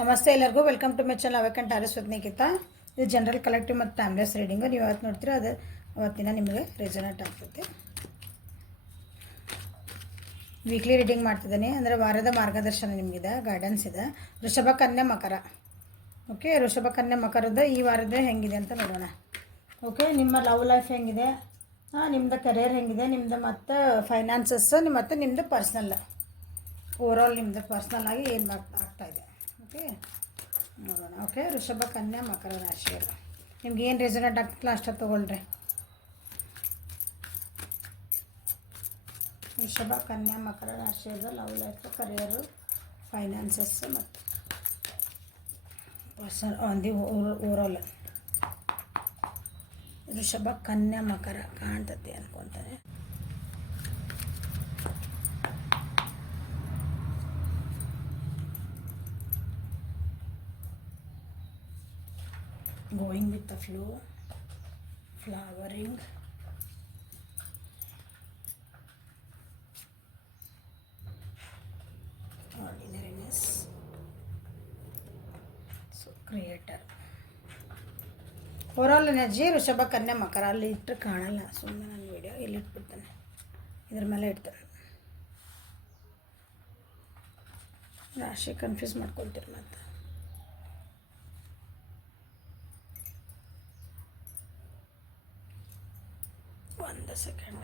ನಮಸ್ತೆ ಎಲ್ಲರಿಗೂ welcome to my channel ಅವಕ್ಕಂಟ ಅರಸ್ವತ್ನಿಗಿಂತ ಇದು ಜನರಲ್ ಕಲೆಕ್ಟಿವ್ ಮತ್ತು ಟೈಮ್ಲೆಸ್ ರೀಡಿಂಗು. ನೀವು ಯಾವತ್ತು ನೋಡ್ತೀರೋ ಅದು ಅವತ್ತಿನ ನಿಮಗೆ ರೆಸೊನೇಟ್ ಆಗ್ತದೆ. ವೀಕ್ಲಿ ರೀಡಿಂಗ್ ಮಾಡ್ತಿದ್ದೀನಿ, ಅಂದರೆ ವಾರದ ಮಾರ್ಗದರ್ಶನ ನಿಮಗಿದೆ, ಗೈಡೆನ್ಸ್ ಇದೆ. ವೃಷಭ ಕನ್ಯಾ ಮಕರ. ಓಕೆ, ವೃಷಭ ಕನ್ಯಾ ಮಕರದ ಈ ವಾರದ ಹೆಂಗಿದೆ ಅಂತ ನೋಡೋಣ. ಓಕೆ, ನಿಮ್ಮ ಲವ್ ಲೈಫ್ ಹೆಂಗಿದೆ, ನಿಮ್ಮದು ಕರಿಯರ್ ಹೆಂಗಿದೆ, ನಿಮ್ಮದು ಮತ್ತು ಫೈನಾನ್ಸಸ್ ಮತ್ತು ನಿಮ್ಮದು ಪರ್ಸ್ನಲ್ ಓವರಾಲ್ ನಿಮ್ಮದು ಪರ್ಸ್ನಲ್ ಆಗಿ ಏನು ಆಗ್ತಾಯಿದೆ. ಓಕೆ ನೋಡೋಣ. ಓಕೆ, ವೃಷಭ ಕನ್ಯಾ ಮಕರ ರಾಶಿಯವರು ನಿಮ್ಗೆ ಏನು ರೆಸೊನೇಟ್ ಆಗ್ತಿಲ್ಲ ಅಷ್ಟು ತೊಗೊಳ್ರಿ. ವೃಷಭ ಕನ್ಯಾ ಮಕರ ರಾಶಿಯವರು ಲವ್ ಲೈಫ್, ಕರಿಯರು, ಫೈನಾನ್ಸಸ್ ಮತ್ತು ಪರ್ಸನ್ ಒಂದು ಓವರಾಲ್. ವೃಷಭ ಕನ್ಯಾ ಮಕರ ಕಾಣ್ತದೆ ಅನ್ಕೊತಾರೆ. Going with the flow, flowering, ordinariness, so creator. Overall energy ವೃಷಭ ಕನ್ಯಾ ಮಕರ. ಅಲ್ಲಿ ಇಟ್ಟರೆ ಕಾಣಲ್ಲ, ಸುಮ್ಮನೆ ನಾನು ವಿಡಿಯೋ ಇಲ್ಲಿ ಇಟ್ಬಿಡ್ತಾನೆ, ಇದ್ರ ಮೇಲೆ ಇಡ್ತಾನೆ. ರಾಶಿ ಕನ್ಫ್ಯೂಸ್ ಮಾಡ್ಕೊಳ್ತೀರಿ ಮತ್ತು. ಒಂದು ಸೆಕೆಂಡ್.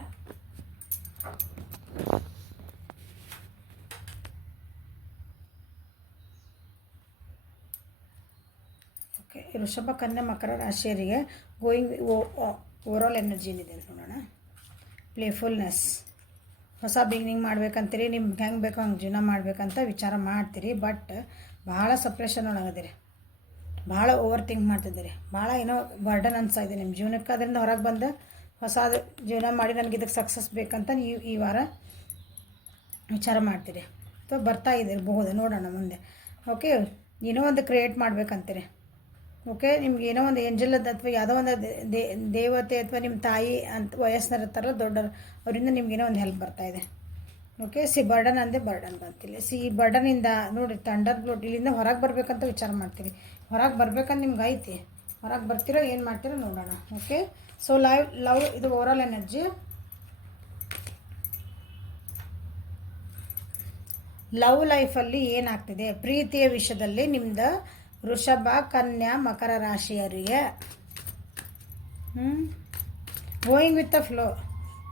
ಓಕೆ, ವೃಷಭ ಕನ್ಯಾ ಮಕರ ರಾಶಿಯರಿಗೆ ಗೋಯಿಂಗ್ ಓವರಾಲ್ ಎನರ್ಜಿ ಏನಿದೆ ಅಂತ ನೋಡೋಣ. ಪ್ಲೇಫುಲ್ನೆಸ್, ಹೊಸ ಬಿಗಿನಿಂಗ್ ಮಾಡ್ಬೇಕಂತೀರಿ, ನಿಮ್ಗೆ ಹೆಂಗೆ ಬೇಕೋ ಹಂಗೆ ಜೀವನ ಮಾಡ್ಬೇಕಂತ ವಿಚಾರ ಮಾಡ್ತೀರಿ. ಬಟ್ ಭಾಳ ಸಪ್ರೇಷನ್ ಒಳಗದಿರಿ, ಭಾಳ ಓವರ್ ಥಿಂಕ್ ಮಾಡ್ತಿದ್ದೀರಿ, ಭಾಳ ಏನೋ ಬರ್ಡನ್ ಅನ್ಸಾಯಿದೆ ನಿಮ್ಮ ಜೀವನಕ್ಕೆ. ಅದರಿಂದ ಹೊರಗೆ ಬಂದು ಹೊಸದು ಜೀವನ ಮಾಡಿ ನನಗೆ ಇದಕ್ಕೆ ಸಕ್ಸಸ್ ಬೇಕಂತ ನೀವು ಈ ವಾರ ವಿಚಾರ ಮಾಡ್ತೀರಿ ಅಥವಾ ಬರ್ತಾ ಇದಿರಬಹುದು, ನೋಡೋಣ ಮುಂದೆ. ಓಕೆ, ಏನೋ ಒಂದು ಕ್ರಿಯೇಟ್ ಮಾಡ್ಬೇಕಂತೀರಿ. ಓಕೆ, ನಿಮ್ಗೆ ಏನೋ ಒಂದು ಏಂಜಲದ ಅಥವಾ ಯಾವುದೋ ಒಂದು ದೇವತೆ ಅಥವಾ ನಿಮ್ಮ ತಾಯಿ ಅಂತ ವಯಸ್ಸಿನವ್ರು ಇರ್ತಾರಲ್ಲ ದೊಡ್ಡರು, ಅವರಿಂದ ನಿಮ್ಗೇನೋ ಒಂದು ಹೆಲ್ಪ್ ಬರ್ತಾಯಿದೆ. ಓಕೆ, ಬರ್ಡನ್ ಅಂದೆ ಬರ್ಡನ್ ಬಂತಿಲ್ಲ. ಈ ಬರ್ಡನಿಂದ ನೋಡಿ ಥಂಡರ್ ಬ್ಲೋಟ್, ಇಲ್ಲಿಂದ ಹೊರಗೆ ಬರಬೇಕಂತ ವಿಚಾರ ಮಾಡ್ತೀರಿ. ಹೊರಗೆ ಬರ್ಬೇಕಂತ ನಿಮ್ಗೆ ಐತಿ, ಹೊರಗೆ ಬರ್ತಿರೋ ಏನು ಮಾಡ್ತೀರೋ ನೋಡೋಣ. ಓಕೆ, ಸೊ ಲವ್ ಇದು ಓವರಾಲ್ ಎನರ್ಜಿ. ಲವ್ ಲೈಫಲ್ಲಿ ಏನಾಗ್ತಿದೆ, ಪ್ರೀತಿಯ ವಿಷಯದಲ್ಲಿ ನಿಮ್ದು ವೃಷಭ ಕನ್ಯಾ ಮಕರ ರಾಶಿಯವರಿಗೆ ಗೋಯಿಂಗ್ ವಿತ್ ದ ಫ್ಲೋ.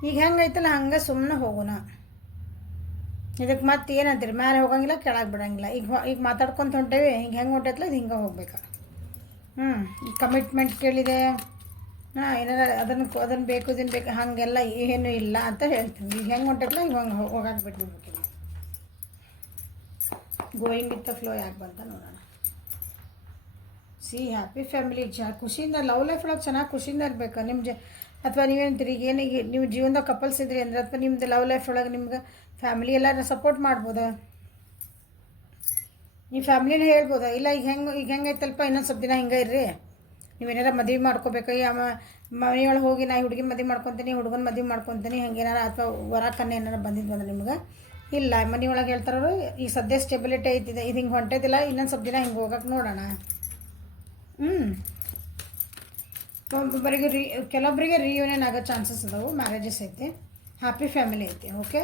ಈಗ ಹೆಂಗೈತಲ್ಲ ಹಂಗೆ ಸುಮ್ಮನೆ ಹೋಗೋಣ. ಇದಕ್ಕೆ ಮತ್ತೆ ಏನಂತೀರಿ, ಮೇಲೆ ಹೋಗಂಗಿಲ್ಲ ಕೆಳಗೆ ಬಿಡೋಂಗಿಲ್ಲ. ಈಗ ಮಾತಾಡ್ಕೊತ ಹೊಂಟೇವಿ, ಹಿಂಗೆ ಹೆಂಗೆ ಹೊಂಟೈತಲ್ಲ ಇದು ಹಿಂಗೆ ಹೋಗ್ಬೇಕು. ಈಗ ಕಮಿಟ್ಮೆಂಟ್ ಕೇಳಿದೆ, ಏನಾರ ಅದನ್ನು ಬೇಕು ಇದನ್ನು ಬೇಕು ಹಾಗೆಲ್ಲ ಏನೂ ಇಲ್ಲ ಅಂತ ಹೇಳ್ತೀನಿ. ಈಗ ಹೆಂಗೆ ಹೊಂಟೈತಲ್ಲ ಈಗ ಹಂಗೆ ಹೋಗಕ್ಕೆ ಬಿಟ್ಬಿಡ್ಬೇಕು. ಗೋಯಿಂಗ್ ವಿತ್ ದ ಫ್ಲೋ ಯಾಕೆ ಬಂತ ನೋಡೋಣ. ಹ್ಯಾಪಿ ಫ್ಯಾಮಿಲಿ, ಖುಷಿಯಿಂದ ಲವ್ ಲೈಫ್ ಒಳಗೆ ಚೆನ್ನಾಗಿ ಖುಷಿಯಿಂದ ಇರಬೇಕು. ನಿಮ್ಮ ಅಥವಾ ನೀವೇನಂತೀರಿ, ಈಗ ಏನಿಗೆ ನೀವು ಜೀವನದಾಗ ಕಪಲ್ಸ್ ಇದ್ರಿ ಅಂದ್ರೆ, ಅಥವಾ ನಿಮ್ಮದು ಲವ್ ಲೈಫ್ ಒಳಗೆ ನಿಮ್ಗೆ ಫ್ಯಾಮಿಲಿ ಎಲ್ಲ ಸಪೋರ್ಟ್ ಮಾಡ್ಬೋದಾ, ನೀವು ಫ್ಯಾಮಿಲಿನ ಹೇಳ್ಬೋದಾ, ಇಲ್ಲ ಈಗ ಹೆಂಗೈತಲ್ಪ ಇನ್ನೊಂದು ಸ್ವಲ್ಪ ದಿನ ಹಿಂಗೆ ಇರ್ರಿ, ನೀವೇನಾರ ಮದುವೆ ಮಾಡ್ಕೋಬೇಕು, ಮನೆಯೊಳಗೆ ಹೋಗಿ ನಾ ಹುಡುಗಿ ಮದುವೆ ಮಾಡ್ಕೊತೀನಿ, ಹುಡುಗನ ಮದುವೆ ಮಾಡ್ಕೊತೀನಿ ಹಂಗೇನಾರ, ಅಥವಾ ವರ ಕನ್ಯೆ ಏನಾರ ಬಂದಿದ್ದು ಅಂದ್ರೆ ನಿಮ್ಗೆ ಇಲ್ಲ ಮನೆಯೊಳಗೆ ಹೇಳ್ತಾರೋ ಈಗ ಸದ್ಯ ಸ್ಟೆಬಿಲಿಟಿ ಐತಿದೆ, ಇದು ಹಿಂಗೆ ಹೊಂಟೈತಿಲ್ಲ, ಇನ್ನೊಂದು ಸ್ವಲ್ಪ ದಿನ ಹಿಂಗೆ ಹೋಗಕ್ಕೆ ನೋಡೋಣ. ಒಬ್ಬೊಬ್ಬರಿಗೆ ಕೆಲವೊಬ್ಬರಿಗೆ ರಿಯೂನಿಯನ್ ಆಗೋ ಚಾನ್ಸಸ್ ಅದಾವು, ಮ್ಯಾರೇಜಸ್ ಐತಿ, ಹ್ಯಾಪಿ ಫ್ಯಾಮಿಲಿ ಐತಿ. ಓಕೆ,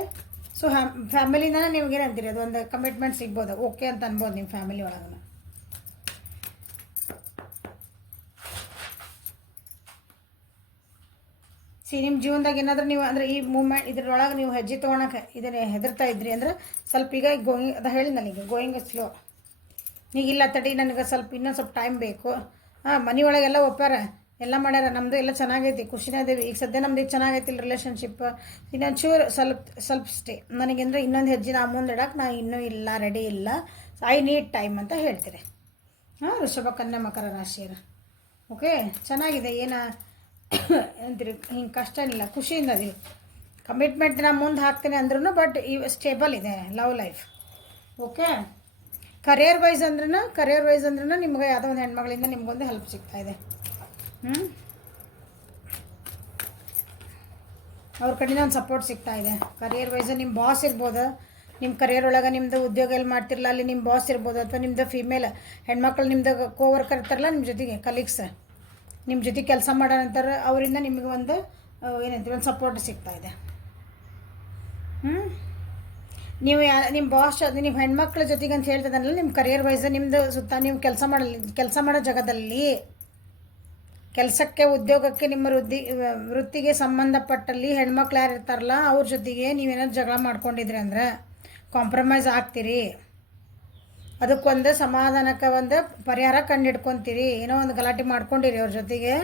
ಸೊ ಫ್ಯಾಮಿಲಿನ ನಿಮ್ಗೆ ಏನಂತೀರಿ, ಅದೊಂದು ಕಮಿಟ್ಮೆಂಟ್ ಸಿಗ್ಬೋದು, ಓಕೆ ಅಂತ ಅನ್ಬೋದು ನಿಮ್ಮ ಫ್ಯಾಮಿಲಿ ಒಳಗೆ. ನಿಮ್ಮ ಜೀವನದಾಗ ಏನಾದರೂ ನೀವು ಅಂದರೆ ಈ ಮೂಮೆಂಟ್ ಇದ್ರೊಳಗೆ ನೀವು ಹೆಜ್ಜೆ ತೊಗೊಳಕ್ಕೆ ಇದನ್ನೇ ಹೆದರ್ತಾ ಇದ್ರಿ ಅಂದ್ರೆ ಸ್ವಲ್ಪ ಈಗ ಗೋಯಿಂಗ್ ಅದು ಹೇಳಿದ್ನಲ್ಲ, ಈಗ ಗೋಯಿಂಗ್ ಸ್ಲೋ. ಈಗಿಲ್ಲ ತಡಿ ನನಗೆ ಸ್ವಲ್ಪ ಇನ್ನೊಂದು ಸ್ವಲ್ಪ ಟೈಮ್ ಬೇಕು. ಮನೆಯೊಳಗೆಲ್ಲ ಒಪ್ಪ್ಯಾರ, ಎಲ್ಲ ಮಾಡ್ಯಾರ, ನಮ್ಮದು ಎಲ್ಲ ಚೆನ್ನಾಗೈತಿ, ಖುಷಿನೇ ಇದ್ದೀವಿ. ಈಗ ಸದ್ಯ ನಮ್ದು ಈಗ ಚೆನ್ನಾಗೈತಿಲ್ಲ ರಿಲೇಷನ್ಶಿಪ್, ಇನ್ನೊಂದು ಚೂರು ಸ್ವಲ್ಪ ಸ್ಟೇ ನನಗೆಂದ್ರೆ ಇನ್ನೊಂದು ಹೆಜ್ಜೆ ನಾ ಮುಂದೆ ಇಡಕ್ಕೆ ನಾ ಇನ್ನೂ ಇಲ್ಲ, ರೆಡಿ ಇಲ್ಲ, ಐ ನೀಡ್ ಟೈಮ್ ಅಂತ ಹೇಳ್ತೀರಿ. ವೃಷಭ ಕನ್ಯಾ ಮಕರ ರಾಶಿಯರು. ಓಕೆ, ಚೆನ್ನಾಗಿದೆ, ಅಂತೀರಿ ಹಿಂಗೆ ಕಷ್ಟ ಇಲ್ಲ, ಖುಷಿಯಿಂದ ಅದೀವಿ. ಕಮಿಟ್ಮೆಂಟ್ ನಾ ಮುಂದೆ ಹಾಕ್ತೀನಿ ಅಂದ್ರೂ ಬಟ್ ಇವು ಸ್ಟೇಬಲ್ ಇದೆ love life. Okay, career wise ಅಂದ್ರೂ ನಿಮ್ಗೆ ಯಾವುದೋ ಒಂದು ಹೆಣ್ಮಗಳಿಂದ ನಿಮ್ಗೊಂದು ಹೆಲ್ಪ್ ಸಿಗ್ತಾಯಿದೆ. ಅವ್ರ ಕಡೆಯಿಂದ ಒಂದು ಸಪೋರ್ಟ್ ಸಿಗ್ತಾಯಿದೆ. ಕರಿಯರ್ ವೈಸ್ ನಿಮ್ಮ ಬಾಸ್ ಇರ್ಬೋದು, ನಿಮ್ಮ ಕರಿಯರ್ ಒಳಗೆ ನಿಮ್ಮದು ಉದ್ಯೋಗ ಎಲ್ಲಿ ಮಾಡ್ತಿರಲ್ಲ ಅಲ್ಲಿ ನಿಮ್ಮ ಬಾಸ್ ಇರ್ಬೋದು, ಅಥವಾ ನಿಮ್ಮದು ಫೀಮೇಲ್ ಹೆಣ್ಮಕ್ಳು ನಿಮ್ಮದು ಕೋವರ್ಕರ್ ಇರ್ತಾರಲ್ಲ ನಿಮ್ಮ ಜೊತೆಗೆ ಕಲೀಗ್ಸ್, ನಿಮ್ಮ ಜೊತೆಗೆ ಕೆಲಸ ಮಾಡೋ ನಂತರ ಅವರಿಂದ ನಿಮಗೆ ಒಂದು ಏನಂತೀವಿ ಒಂದು ಸಪೋರ್ಟ್ ಸಿಗ್ತಾಯಿದೆ. ನೀವು ನಿಮ್ಮ ಬಾಸ್ ನಿಮ್ಮ ಹೆಣ್ಮಕ್ಳ ಜೊತೆಗೆ ಅಂತ ಹೇಳ್ತದಲ್ಲ, ನಿಮ್ಮ ಕರಿಯರ್ ವೈಸ್ ನಿಮ್ಮದು ಸುತ್ತ ನೀವು ಕೆಲಸ ಮಾಡೋ ಜಾಗದಲ್ಲಿ ಕೆಲಸಕ್ಕೆ ಉದ್ಯೋಗಕ್ಕೆ ನಿಮ್ಮ ವೃತ್ತಿಗೆ ಸಂಬಂಧಪಟ್ಟಲ್ಲಿ ಹೆಣ್ಮಕ್ಳು ಯಾರು ಇರ್ತಾರಲ್ಲ ಅವ್ರ ಜೊತೆಗೆ ನೀವೇನಾದ್ರು ಜಗಳ ಮಾಡ್ಕೊಂಡಿದ್ರಿ ಅಂದ್ರೆ ಕಾಂಪ್ರಮೈಸ್ ಆಗ್ತೀರಿ, ಅದಕ್ಕೊಂದು ಸಮಾಧಾನಕ್ಕೆ ಒಂದು ಪರಿಹಾರ ಕಂಡು ಏನೋ ಒಂದು ಗಲಾಟೆ ಮಾಡ್ಕೊಂಡಿರಿ ಅವ್ರ ಜೊತೆಗೆ,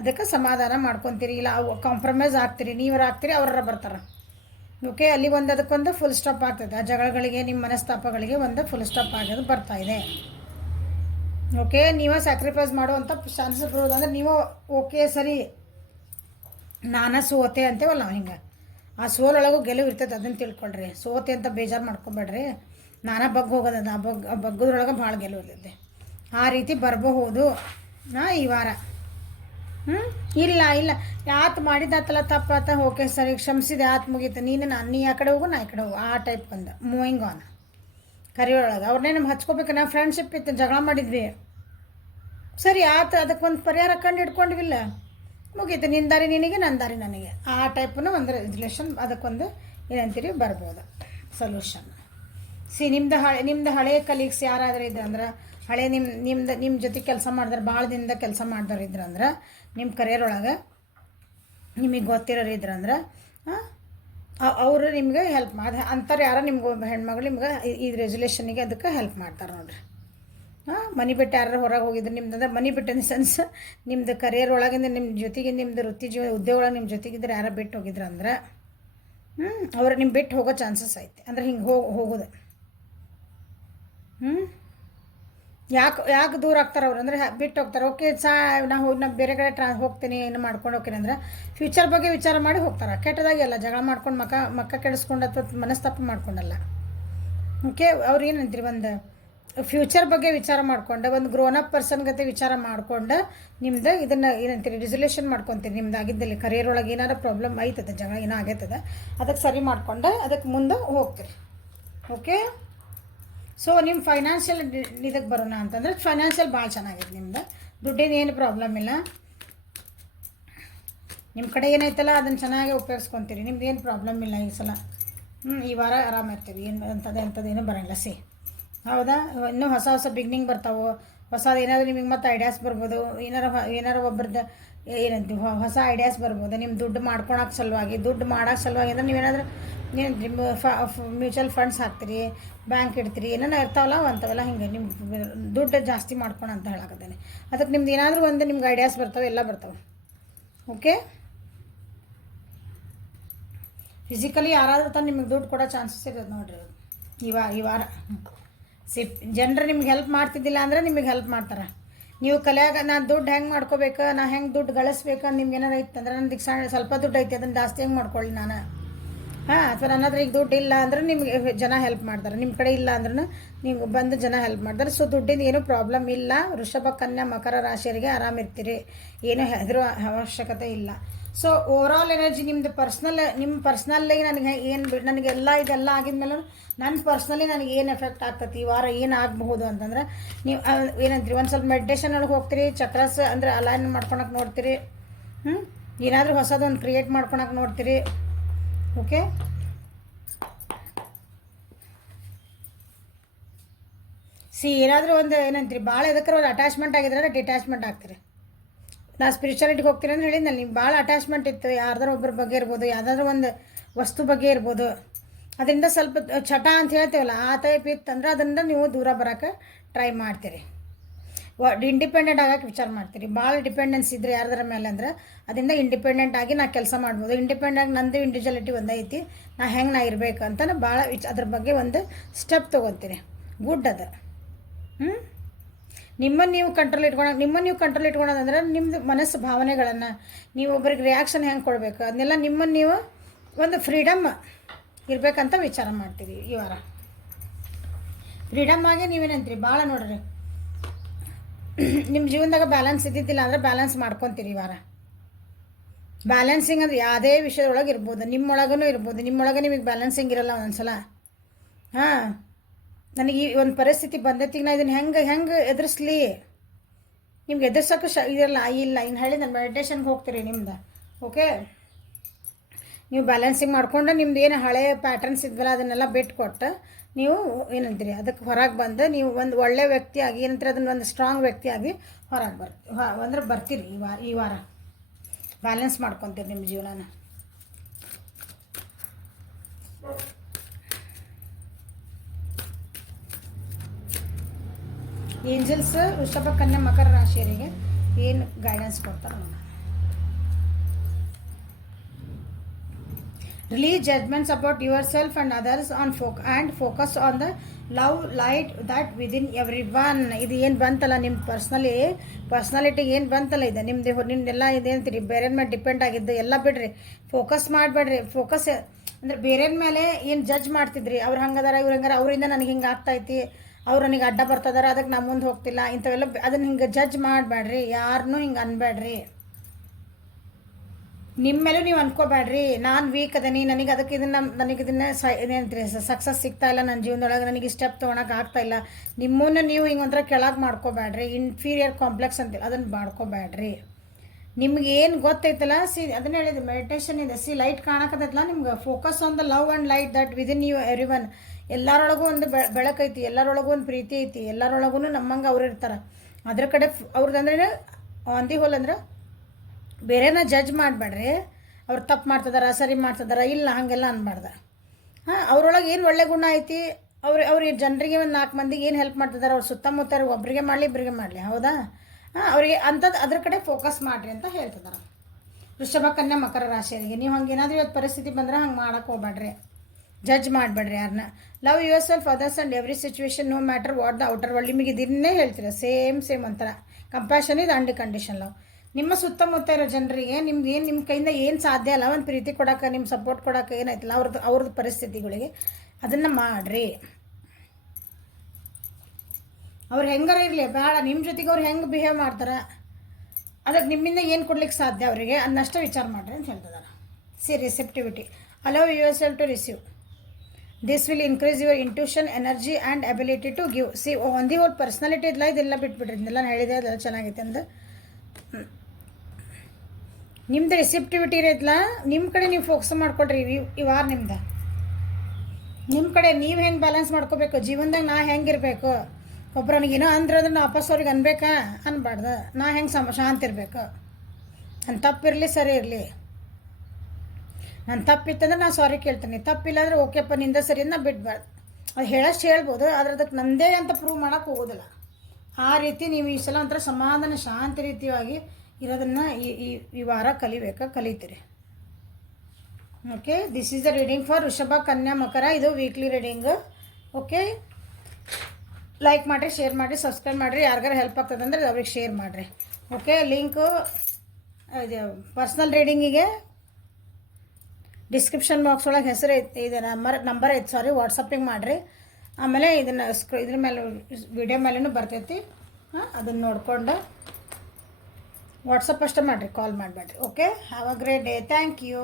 ಅದಕ್ಕೆ ಸಮಾಧಾನ ಮಾಡ್ಕೊತೀರಿ, ಇಲ್ಲ ಕಾಂಪ್ರಮೈಸ್ ಆಗ್ತೀರಿ, ನೀವರು ಆಗ್ತೀರಿ ಅವ್ರ ಬರ್ತಾರೆ. ಓಕೆ, ಅಲ್ಲಿ ಒಂದು ಅದಕ್ಕೊಂದು ಫುಲ್ ಸ್ಟಾಪ್ ಆಗ್ತದೆ. ಆ ಜಗಳಗಳಿಗೆ ನಿಮ್ಮ ಮನಸ್ತಾಪಗಳಿಗೆ ಒಂದು ಫುಲ್ ಸ್ಟಾಪ್ ಆಗೋದು ಬರ್ತಾಯಿದೆ. ಓಕೆ, ನೀವೇ ಸ್ಯಾಕ್ರಿಫೈಸ್ ಮಾಡುವಂಥ ಚಾನ್ಸಸ್ ಬರೋದು. ಅಂದರೆ ನೀವು ಓಕೆ ಸರಿ ನಾನು ಸೋತೆ ಅಂತೇವಲ್ಲ ಹಿಂಗೆ, ಆ ಸೋಲೊಳಗೂ ಗೆಲುವು ಇರ್ತದೆ, ಅದನ್ನು ತಿಳ್ಕೊಳ್ರಿ. ಸೋತೆ ಅಂತ ಬೇಜಾರು ಮಾಡ್ಕೊಬೇಡ್ರಿ, ನಾನಾ ಹೋಗೋದದ ಆ ಬಗ್ಗೋದ್ರೊಳಗೆ ಭಾಳ ಗೆಲುವು ಇರ್ತದೆ. ಆ ರೀತಿ ಬರಬಹುದು ಈ ವಾರ. ಇಲ್ಲ ಯಾತ್ ಮಾಡಿದಾತಲ್ಲ ತಪ್ಪಾತ, ಓಕೆ ಸರಿ ಕ್ಷಮಿಸಿದೆ, ಆತ್ ಮುಗೀತು, ನೀ ಆ ಕಡೆ ಹೋಗು ನಾ ಈ ಕಡೆ ಹೋಗು, ಆ ಟೈಪ್ ಬಂದ ಮೂವಿಂಗ್ ಆನ್ ಕರಿಯೊಳಗೆ. ಅವ್ರನ್ನೇ ನಮ್ಗೆ ಹಚ್ಕೋಬೇಕು, ನಾವು ಫ್ರೆಂಡ್ಶಿಪ್ ಇತ್ತು, ಜಗಳ ಮಾಡಿದ್ವಿ, ಸರಿ ಆತು, ಅದಕ್ಕೊಂದು ಪರಿಹಾರ ಕಂಡು ಹಿಡ್ಕೊಂಡಿವಿಲ್ಲ, ಮುಗೀತು, ನಿನ್ನ ದಾರಿ ನಿನಗೆ ನನ್ನ ದಾರಿ ನನಗೆ, ಆ ಟೈಪನ್ನು ಒಂದು ರಿಲೇಷನ್ ಅದಕ್ಕೊಂದು ಏನಂತೀರಿ ಬರ್ಬೋದು ಸೊಲ್ಯೂಷನ್. ನಿಮ್ಮದು ಹಳೆಯ ಕಲೀಗ್ಸ್ ಯಾರಾದರೂ ಇದ್ರು ಅಂದ್ರೆ, ಹಳೆ ನಿಮ್ಮ ಜೊತೆ ಕೆಲಸ ಮಾಡಿದ್ರೆ ಭಾಳ ದಿನದ ಕೆಲಸ ಮಾಡಿದವ್ರು ಇದ್ರಂದ್ರೆ, ನಿಮ್ಮ ಕರಿಯರ್ ಒಳಗೆ ನಿಮಗೆ ಗೊತ್ತಿರೋರು ಇದ್ರಂದ್ರೆ ಅವರು ನಿಮ್ಗೆ ಹೆಲ್ಪ್ ಮಾಡಿ ಅಂತಾರೆ. ಯಾರೋ ನಿಮ್ಗೆ ಹೆಣ್ಮಗಳು ನಿಮ್ಗೆ ಈ ರೆಸೊಲ್ಯೂಷನಿಗೆ ಅದಕ್ಕೆ ಹೆಲ್ಪ್ ಮಾಡ್ತಾರೆ ನೋಡಿರಿ. ಮನಿ ಬಿಟ್ಟು ಯಾರು ಹೊರಗೆ ಹೋಗಿದ್ರು ನಿಮ್ದು, ಅಂದ್ರೆ ಮನಿ ಬಿಟ್ಟು ಇನ್ ಸೆನ್ಸ್ ನಿಮ್ಮದು ಕರಿಯರ್ ಒಳಗಿಂದ ನಿಮ್ಮ ಜೊತೆಗೆ ನಿಮ್ಮದು ವೃತ್ತಿ ಉದ್ಯೋಗ ಒಳಗೆ ನಿಮ್ಮ ಜೊತೆಗಿದ್ರೆ ಯಾರೋ ಬಿಟ್ಟು ಹೋಗಿದ್ರು ಅಂದ್ರೆ ಅವ್ರು ನಿಮ್ಮ ಬಿಟ್ಟು ಹೋಗೋ ಚಾನ್ಸಸ್ ಐತೆ. ಅಂದ್ರೆ ಹಿಂಗೆ ಹೋಗೋದು ಯಾಕೆ ದೂರ ಆಗ್ತಾರೆ ಅವ್ರು ಅಂದರೆ ಬಿಟ್ಟು ಹೋಗ್ತಾರೆ. ಓಕೆ ನಾ ಬೇರೆ ಕಡೆ ಹೋಗ್ತೀನಿ ಏನು ಮಾಡ್ಕೊಂಡು ಹೋಗ್ತೀನಿ ಅಂದ್ರೆ ಫ್ಯೂಚರ್ ಬಗ್ಗೆ ವಿಚಾರ ಮಾಡಿ ಹೋಗ್ತಾರೆ. ಕೆಟ್ಟದಾಗಿ ಅಲ್ಲ, ಜಗಳ ಮಾಡ್ಕೊಂಡು ಮಕ್ಕ ಕೆಡಿಸ್ಕೊಂಡು ಅಥವಾ ಮನಸ್ತಾಪ ಮಾಡ್ಕೊಂಡಲ್ಲ. ಓಕೆ, ಅವ್ರು ಏನಂತೀರಿ ಒಂದು ಫ್ಯೂಚರ್ ಬಗ್ಗೆ ವಿಚಾರ ಮಾಡ್ಕೊಂಡು ಒಂದು ಗ್ರೋನಪ್ ಪರ್ಸನ್ ಗತೆ ವಿಚಾರ ಮಾಡ್ಕೊಂಡು ನಿಮ್ದು ಇದನ್ನು ಏನಂತೀರಿ ರೆಸೊಲ್ಯೂಷನ್ ಮಾಡ್ಕೊತೀರಿ. ನಿಮ್ದು ಆಗಿದ್ದಲ್ಲಿ ಕರಿಯರ್ ಒಳಗೆ ಏನಾರು ಪ್ರಾಬ್ಲಮ್ ಆಯ್ತದೆ, ಜಗಳ ಏನೋ ಆಗೈತದೆ, ಅದಕ್ಕೆ ಸರಿ ಮಾಡ್ಕೊಂಡು ಅದಕ್ಕೆ ಮುಂದೆ ಹೋಗ್ತೀರಿ. ಓಕೆ, ಸೊ ನಿಮ್ಮ ಫೈನಾನ್ಷಿಯಲ್ ಇದಕ್ಕೆ ಬರೋಣ ಅಂತಂದರೆ ಫೈನಾನ್ಷಿಯಲ್ ಭಾಳ ಚೆನ್ನಾಗಿದೆ ನಿಮ್ದು, ದುಡ್ಡಿನ ಏನು ಪ್ರಾಬ್ಲಮ್ ಇಲ್ಲ. ನಿಮ್ಮ ಕಡೆ ಏನೈತಲ್ಲ ಅದನ್ನು ಚೆನ್ನಾಗಿ ಉಪಯೋಗಿಸ್ಕೊತೀರಿ, ನಿಮ್ದು ಏನು ಪ್ರಾಬ್ಲಮ್ ಇಲ್ಲ ಈ ಸಲ. ಈ ವಾರ ಆರಾಮಿರ್ತೀವಿ, ಏನು ಅಂಥದ್ದೇನು ಬರೋಲ್ಲ. ಹೌದಾ, ಇನ್ನೂ ಹೊಸ ಬಿಗ್ನಿಂಗ್ ಬರ್ತಾವೆ, ಹೊಸದು ಏನಾದರೂ ನಿಮಗೆ ಮತ್ತೆ ಐಡಿಯಾಸ್ ಬರ್ಬೋದು, ಏನಾರು ಒಬ್ರದ್ದು ಏನಂತೀವಿ ಹೊಸ ಐಡಿಯಾಸ್ ಬರ್ಬೋದು. ನಿಮ್ಮ ದುಡ್ಡು ಮಾಡೋಕ್ಕೆ ಸಲುವಾಗಿ ಅಂದರೆ ನೀವೇನಾದರೂ ಮ್ಯೂಚುವಲ್ ಫಂಡ್ಸ್ ಹಾಕ್ತೀರಿ, ಬ್ಯಾಂಕ್ ಇಡ್ತೀರಿ, ಏನೇನೋ ಇರ್ತಾವಲ್ಲ ಅಂಥವೆಲ್ಲ ಹಿಂಗೆ ನಿಮ್ಮ ದುಡ್ಡು ಜಾಸ್ತಿ ಮಾಡ್ಕೊಳ ಅಂತ ಹೇಳಾಕತ್ತೇನೆ. ಅದಕ್ಕೆ ನಿಮ್ದು ಏನಾದರೂ ಒಂದು ನಿಮ್ಗೆ ಐಡಿಯಾಸ್ ಬರ್ತಾವೆ, ಎಲ್ಲ ಬರ್ತಾವೆ. ಓಕೆ, ಫಿಸಿಕಲಿ ಯಾರಾದರೂ ತಾನು ನಿಮಗೆ ದುಡ್ಡು ಕೊಡೋ ಚಾನ್ಸಸ್ ಇರೋದು ನೋಡಿರಿ ಈ ವಾರ. ಜನರು ನಿಮ್ಗೆ ಹೆಲ್ಪ್ ಮಾಡ್ತಿದ್ದಿಲ್ಲ ಅಂದರೆ ನಿಮಗೆ ಹೆಲ್ಪ್ ಮಾಡ್ತಾರೆ. ನೀವು ಕಲಿಯಾಗ ನಾನು ದುಡ್ಡು ಹೆಂಗೆ ಮಾಡ್ಕೋಬೇಕು, ನಾ ಹೆಂಗೆ ದುಡ್ಡು ಗಳಿಸ್ಬೇಕು ಅಂತ ನಿಮ್ಗೆ ಏನಾರು ಐತೆ ಅಂದ್ರೆ ನನಗೆ ಸ್ವಲ್ಪ ದುಡ್ಡು ಐತಿ ಅದನ್ನು ಜಾಸ್ತಿ ಹೆಂಗೆ ಮಾಡ್ಕೊಳ್ಳಿ ನಾನು, ಅಥವಾ ನನ್ನ ಹತ್ರ ಈಗ ದುಡ್ಡು ಇಲ್ಲ ಅಂದ್ರೆ ನಿಮಗೆ ಜನ ಹೆಲ್ಪ್ ಮಾಡ್ತಾರೆ, ನಿಮ್ಮ ಕಡೆ ಇಲ್ಲ ಅಂದ್ರೂ ನೀವು ಬಂದು ಜನ ಹೆಲ್ಪ್ ಮಾಡ್ತಾರೆ. ಸೊ ದುಡ್ಡಿಂದ ಏನೂ ಪ್ರಾಬ್ಲಮ್ ಇಲ್ಲ. ವೃಷಭ, ಕನ್ಯಾ, ಮಕರ ರಾಶಿಯವರಿಗೆ ಆರಾಮಿರ್ತೀರಿ, ಏನೂ ಹೆದರೋ ಅವಶ್ಯಕತೆ ಇಲ್ಲ. ಸೊ ಓವರಾಲ್ ಎನರ್ಜಿ ನಿಮ್ಮದು ನಿಮ್ಮ ಪರ್ಸ್ನಲ್ಲಿ ನನಗೆಲ್ಲ ಇದೆಲ್ಲ ಆಗಿದ್ಮೇಲೆ ನನ್ನ ಪರ್ಸ್ನಲಿ ನನಗೆ ಏನು ಎಫೆಕ್ಟ್ ಆಗ್ತೈತಿ, ಈ ವಾರ ಏನು ಆಗಬಹುದು ಅಂತಂದ್ರೆ ನೀವು ಏನಂತೀರಿ ಒಂದು ಸ್ವಲ್ಪ ಮೆಡಿಟೇಷನ್ ಒಳಗೆ ಹೋಗ್ತೀರಿ, ಚಕ್ರಸ್ ಅಂದರೆ ಅಲೈನ್ ಮಾಡ್ಕೊಳಕ್ಕೆ ನೋಡ್ತೀರಿ, ಏನಾದರೂ ಹೊಸದೊಂದು ಕ್ರಿಯೇಟ್ ಮಾಡ್ಕೊಳಕ್ಕೆ ನೋಡ್ತೀರಿ. ಓಕೆ, ಏನಾದರೂ ಒಂದು ಏನಂತೀರಿ ಭಾಳ ಎದಕ್ಕೆ ಒಂದು ಅಟ್ಯಾಚ್ಮೆಂಟ್ ಆಗಿದ್ರೆ ಡಿಟ್ಯಾಚ್ಮೆಂಟ್ ಆಗ್ತೀರಿ. ನಾ ಸ್ಪಿರಿಚುಯಾಲಿಟಿಗೆ ಹೋಗ್ತೀನಿ ಅಂತ ಹೇಳಿದ್ನಲ್ಲಿ ನಿಮ್ಗೆ ಭಾಳ ಅಟ್ಯಾಚ್ಮೆಂಟ್ ಇತ್ತು, ಯಾರ್ದಾರು ಒಬ್ಬರ ಬಗ್ಗೆ ಇರ್ಬೋದು, ಯಾವುದಾದ್ರೂ ಒಂದು ವಸ್ತು ಬಗ್ಗೆ ಇರ್ಬೋದು, ಅದರಿಂದ ಸ್ವಲ್ಪ ಚಟ ಅಂತ ಹೇಳ್ತೀವಲ್ಲ ಆ ಟೈಪ್ ಇತ್ತಂದ್ರೆ ಅದರಿಂದ ನೀವು ದೂರ ಬರೋಕ್ಕೆ ಟ್ರೈ ಮಾಡ್ತೀರಿ. ಇಂಡಿಪೆಂಡೆಂಟ್ ಆಗೋಕ್ಕೆ ವಿಚಾರ ಮಾಡ್ತೀರಿ. ಭಾಳ ಡಿಪೆಂಡೆನ್ಸ್ ಇದ್ದರೆ ಯಾರ್ದಾರ ಮೇಲೆ ಅಂದ್ರೆ ಅದರಿಂದ ಇಂಡಿಪೆಂಡೆಂಟ್ ಆಗಿ ನಾ ಕೆಲಸ ಮಾಡ್ಬೋದು. ಇಂಡಿಪೆಂಡೆಂಟ್ ನಂದು ಇಂಡಿವಿಜುವಾಲಿಟಿ ಒಂದೈತಿ, ನಾ ಇರಬೇಕು ಅಂತ ಭಾಳ ಅದ್ರ ಬಗ್ಗೆ ಒಂದು ಸ್ಟೆಪ್ ತೊಗೊತೀರಿ. ಗುಡ್ ಅದು. ನಿಮ್ಮನ್ನು ನೀವು ಕಂಟ್ರೋಲ್ ಇಟ್ಕೊಳೋದಂದ್ರೆ ನಿಮ್ಮದು ಮನಸ್ಸು ಭಾವನೆಗಳನ್ನು ನೀವು ಒಬ್ಬರಿಗೆ ರಿಯಾಕ್ಷನ್ ಹೆಂಗೆ ಕೊಡಬೇಕು ಅದನ್ನೆಲ್ಲ ನಿಮ್ಮನ್ನು ನೀವು ಒಂದು ಫ್ರೀಡಮ್ ಇರಬೇಕಂತ ವಿಚಾರ ಮಾಡ್ತೀವಿ ಈ ವಾರ. ಫ್ರೀಡಮ್ ಆಗಿ ನೀವೇನಂತೀರಿ ಭಾಳ ನೋಡ್ರಿ ನಿಮ್ಮ ಜೀವನದಾಗ ಬ್ಯಾಲೆನ್ಸ್ ಇದ್ದಿದ್ದಿಲ್ಲ ಅಂದರೆ ಬ್ಯಾಲೆನ್ಸ್ ಮಾಡ್ಕೊತೀರಿ ಈ ವಾರ. ಬ್ಯಾಲೆನ್ಸಿಂಗ್ ಅಂದರೆ ಯಾವುದೇ ವಿಷಯದೊಳಗೆ ಇರ್ಬೋದು, ನಿಮ್ಮೊಳಗೂ ಇರ್ಬೋದು, ನಿಮ್ಮೊಳಗೆ ನಿಮಗೆ ಬ್ಯಾಲೆನ್ಸಿಂಗ್ ಇರಲ್ಲ ಒಂದೊಂದ್ಸಲ. ಹಾಂ, ನನಗೆ ಈ ಒಂದು ಪರಿಸ್ಥಿತಿ ಬಂದೈತಿ, ನಾ ಇದನ್ನು ಹೆಂಗೆ ಎದುರಿಸ್ಲಿ? ನಿಮ್ಗೆ ಎದುರ್ಸೋಕೆ ಇಲ್ಲ ಇನ್ನು ಹೇಳಿ ನಾನು ಮೆಡಿಟೇಷನ್ಗೆ ಹೋಗ್ತೀರಿ ನಿಮ್ದು. ಓಕೆ, ನೀವು ಬ್ಯಾಲೆನ್ಸಿಂಗ್ ಮಾಡ್ಕೊಂಡು ನಿಮ್ದು ಏನು ಹಳೆ ಪ್ಯಾಟರ್ನ್ಸ್ ಇದ್ವಲ್ಲ ಅದನ್ನೆಲ್ಲ ಬಿಟ್ಕೊಟ್ಟು ನೀವು ಏನಂತೀರಿ ಅದಕ್ಕೆ ಹೊರಗೆ ಬಂದು ನೀವು ಒಂದು ಒಳ್ಳೆ ವ್ಯಕ್ತಿಯಾಗಿ ಏನಂತಾರೆ ಅದನ್ನು ಒಂದು ಸ್ಟ್ರಾಂಗ್ ವ್ಯಕ್ತಿಯಾಗಿ ಹೊರಗೆ ಅಂದ್ರೆ ಬರ್ತೀರಿ. ಈ ವಾರ ಬ್ಯಾಲೆನ್ಸ್ ಮಾಡ್ಕೊತೀರಿ ನಿಮ್ಮ ಜೀವನನ. ಏಂಜಲ್ಸ್ ವೃಷಭ ಕನ್ಯಾ ಮಕರ ರಾಶಿಯರಿಗೆ ಏನು ಗೈಡೆನ್ಸ್ ಕೊಡ್ತಾರೆ ನೋಡೋಣ. Release judgments about yourself and others and focus on the love light that within everyone. ಇದು ಏನು ಬಂತಲ್ಲ ನಿಮ್ಮ ಪರ್ಸ್ನಾಲಿಟಿಗೆ ಏನು ಬಂತಲ್ಲ ಇದು ನಿಮ್ದೆಲ್ಲ ಇದೇಂತೀರಿ ಬೇರೆ ಮೇಲೆ ಡಿಪೆಂಡ್ ಆಗಿದ್ದು ಎಲ್ಲ ಬಿಡ್ರಿ. ಫೋಕಸ್ ಮಾಡಬೇಡ್ರಿ. ಫೋಕಸ್ ಅಂದರೆ ಬೇರೆ ಮೇಲೆ ಏನು ಜಡ್ಜ್ ಮಾಡ್ತಿದ್ರಿ, ಅವ್ರು ಹಂಗದಾರ ಇವ್ರು ಹಂಗಾರ, ಅವರಿಂದ ನನಗೆ ಹಿಂಗೆ ಆಗ್ತೈತಿ, ಅವ್ರು ನನಗೆ ಅಡ್ಡ ಬರ್ತದಾರ, ಅದಕ್ಕೆ ನಾ ಮುಂದೆ ಹೋಗ್ತಿಲ್ಲ, ಇಂಥವೆಲ್ಲ ಅದನ್ನು ಹಿಂಗೆ ಜಡ್ಜ್ ಮಾಡಬೇಡ್ರಿ. ಯಾರನ್ನೂ ಹಿಂಗೆ ಅನ್ಬೇಡ್ರಿ. ನಿಮ್ಮ ಮೇಲೂ ನೀವು ಅನ್ಕೋಬೇಡ್ರಿ ನಾನು ವೀಕ್ ಅದೀನಿ, ನನಗಿದನ್ನು ಇದೇನಂತೀರಿ ಸಕ್ಸಸ್ ಸಿಗ್ತಾ ಇಲ್ಲ ನನ್ನ ಜೀವನದೊಳಗೆ, ನನಗೆ ಸ್ಟೆಪ್ ತೊಗೊಳಕ್ಕೆ ಆಗ್ತಾಯಿಲ್ಲ. ನಿಮ್ಮನ್ನು ನೀವು ಹಿಂಗೆ ಒಂಥರ ಕೆಳಗೆ ಮಾಡ್ಕೋಬೇಡ್ರಿ. ಇನ್ಫೀರಿಯರ್ ಕಾಂಪ್ಲೆಕ್ಸ್ ಅಂತೀವಿ ಅದನ್ನು ಮಾಡ್ಕೋಬೇಡ್ರಿ. ನಿಮ್ಗೆ ಏನು ಗೊತ್ತೈತಲ್ಲ ಅದನ್ನ ಹೇಳಿದೆ ಮೆಡಿಟೇಷನ್ ಇದೆ. ಲೈಟ್ ಕಾಣಕತ್ತೈತಲ್ಲ ನಿಮ್ಗೆ, focus on the love and light that within you everyone. ಎಲ್ಲರೊಳಗೂ ಒಂದು ಬೆಳಕೈತಿ, ಎಲ್ಲರೊಳಗೂ ಒಂದು ಪ್ರೀತಿ ಐತಿ, ಎಲ್ಲರೊಳಗೂ ನಮ್ಮಂಗೆ ಅವ್ರು ಇರ್ತಾರೆ. ಅದ್ರ ಕಡೆ ಅವ್ರದ್ದು ಆನ್ ದಿ ಹೋಲ್ ಅಂದ್ರೆ ಬೇರೆನ ಜಡ್ಜ್ ಮಾಡಬೇಡ್ರಿ. ಅವ್ರು ತಪ್ಪು ಮಾಡ್ತಿದಾರ, ಸರಿ ಮಾಡ್ತಿದಾರ, ಇಲ್ಲ ಹಾಗೆಲ್ಲ ಅನ್ಬಾರ್ದು. ಹಾಂ, ಅವ್ರೊಳಗೆ ಏನು ಒಳ್ಳೆ ಗುಣ ಐತಿ, ಅವ್ರಿಗೆ ಜನರಿಗೆ ಒಂದು 4 ಮಂದಿಗೆ ಏನು ಹೆಲ್ಪ್ ಮಾಡ್ತಿದ್ದಾರೆ, ಅವ್ರು ಸುತ್ತಮುತ್ತ ಒಬ್ಬರಿಗೆ ಮಾಡಲಿ ಇಬ್ಬರಿಗೆ ಮಾಡಲಿ, ಹೌದಾ? ಹಾಂ, ಅವರಿಗೆ ಅಂಥದ್ದು ಅದ್ರ ಕಡೆ ಫೋಕಸ್ ಮಾಡಿರಿ ಅಂತ ಹೇಳ್ತಿದ್ದಾರೆ ವೃಷಭ ಕನ್ಯಾ ಮಕರ ರಾಶಿಯವರಿಗೆ. ನೀವು ಹಂಗೆ ಏನಾದರೂ ಇವತ್ತು ಪರಿಸ್ಥಿತಿ ಬಂದರೆ ಹಂಗೆ ಮಾಡೋಕ್ಕೆ ಹೋಗ್ಬೇಡ್ರಿ, ಜಡ್ಜ್ ಮಾಡಬೇಡ್ರಿ ಯಾರನ್ನ. Love yourself others and every situation no matter what the outer world. ನಿಮಗೆ ಇದನ್ನೇ ಹೇಳ್ತೀರ ಸೇಮ್ ಒಂಥರ ಕಂಪ್ಯಾಷನ್ ಇದು ಅನ್ಕಂಡೀಷನ್ ಲವ್. ನಿಮ್ಮ ಸುತ್ತಮುತ್ತ ಇರೋ ಜನರಿಗೆ ನಿಮ್ಗೆ ಏನು ನಿಮ್ಮ ಕೈಯಿಂದ ಏನು ಸಾಧ್ಯ ಅಲ್ಲ ಒಂದು ಪ್ರೀತಿ ಕೊಡೋಕೆ, ನಿಮ್ಮ ಸಪೋರ್ಟ್ ಕೊಡೋಕೆ ಏನಾಯ್ತಲ್ಲ ಅವ್ರದ್ದು ಪರಿಸ್ಥಿತಿಗಳಿಗೆ ಅದನ್ನು ಮಾಡಿರಿ. ಅವ್ರು ಹೆಂಗಾರ ಇರಲಿ ಬೇಡ, ನಿಮ್ಮ ಜೊತೆಗೆ ಅವ್ರು ಹೆಂಗೆ ಬಿಹೇವ್ ಮಾಡ್ತಾರೆ, ಅದಕ್ಕೆ ನಿಮ್ಮಿಂದ ಏನು ಕೊಡ್ಲಿಕ್ಕೆ ಸಾಧ್ಯ ಅವರಿಗೆ ಅದನ್ನಷ್ಟೇ ವಿಚಾರ ಮಾಡಿರಿ ಅಂತ ಹೇಳ್ತಿದ್ದಾರೆ. Receptivity. Allow yourself to receive. This will increase your intuition, energy and ability to give. ಒಂದು ಹೋಲ್ ಪರ್ಸ್ನಾಲಿಟಿ ಇಲ್ಲ, ಇದೆಲ್ಲ ಬಿಟ್ಬಿಡ್ರಿ. ಇದೆಲ್ಲ ಹೇಳಿದೆ ಅದೆಲ್ಲ ಚೆನ್ನಾಗೈತೆ ಅಂದು ನಿಮ್ದು ರಿಸೆಪ್ಟಿವಿಟಿ ಇರೈತಲ್ಲ, ನಿಮ್ಮ ಕಡೆ ನೀವು ಫೋಕಸ್ ಮಾಡ್ಕೊಳ್ರಿ. ಈ ವಾರ ನಿಮ್ಮ ಕಡೆ ನೀವು ಹೆಂಗೆ ಬ್ಯಾಲೆನ್ಸ್ ಮಾಡ್ಕೋಬೇಕು ಜೀವನದಾಗ. ನಾ ಹೆಂಗಿರಬೇಕು, ಒಬ್ಬರನಿಗೆ ಏನೋ ಅಂದ್ರೆ ನಾ ವಾಪಸ್ ಅವ್ರಿಗೆ ಅನ್ಬೇಕಾ ಅನ್ಬಾರ್ದು. ನಾ ಹೆಂಗೆ ಶಾಂತಿ ಇರಬೇಕು, ನನ್ನ ತಪ್ಪಿರಲಿ ಸರಿ ಇರಲಿ. ನನ್ನ ತಪ್ಪಿತ್ತಂದ್ರೆ ನಾನು ಸಾರಿ ಕೇಳ್ತೀನಿ, ತಪ್ಪಿಲ್ಲ ಅಂದರೆ ಓಕೆಪ್ಪ ನಿಂದ ಸರಿ ನಾ ಬಿಡ್ಬಾರ್ದು. ಅದು ಹೇಳೋಷ್ಟು ಹೇಳ್ಬೋದು, ಆದರೆ ಅದಕ್ಕೆ ನಂದೇ ಅಂತ ಪ್ರೂವ್ ಮಾಡೋಕ್ಕೆ ಹೋಗೋದಿಲ್ಲ. ಆ ರೀತಿ ನೀವು ಈ ಸಲ ಒಂಥರ ಸಮಾಧಾನ ಶಾಂತಿ ರೀತಿಯಾಗಿ ಇರೋದನ್ನು ಈ ವಾರ ಕಲಿತೀರಿ. Okay, this is the reading for Vrishabha Kanya Makara. ಇದು ವೀಕ್ಲಿ ರೀಡಿಂಗು. ಓಕೆ, ಲೈಕ್ ಮಾಡಿರಿ, ಶೇರ್ ಮಾಡಿರಿ, ಸಬ್ಸ್ಕ್ರೈಬ್ ಮಾಡಿರಿ. ಯಾರಿಗಾರು ಹೆಲ್ಪ್ ಆಗ್ತದೆ ಅಂದರೆ ಅವ್ರಿಗೆ ಶೇರ್ ಮಾಡಿರಿ. ಓಕೆ, ಲಿಂಕು ಇದು ಪರ್ಸ್ನಲ್ ರೀಡಿಂಗಿಗೆ ಡಿಸ್ಕ್ರಿಪ್ಷನ್ ಬಾಕ್ಸ್ ಒಳಗೆ ಹೆಸರು ಐತಿ, ಇದು ನಂಬರ್ ಐತೆ, ವಾಟ್ಸಪ್ಪಿಗೆ ಮಾಡಿರಿ. ಆಮೇಲೆ ಇದ್ರ ಮೇಲೆ ವಿಡಿಯೋ ಮೇಲೂ ಬರ್ತೈತಿ. ಅದನ್ನು ನೋಡಿಕೊಂಡು ವಾಟ್ಸಪ್ ಅಷ್ಟೇ ಮಾಡಿರಿ, ಕಾಲ್ ಮಾಡಬೇಡ್ರಿ. Okay, have a great day. Thank you.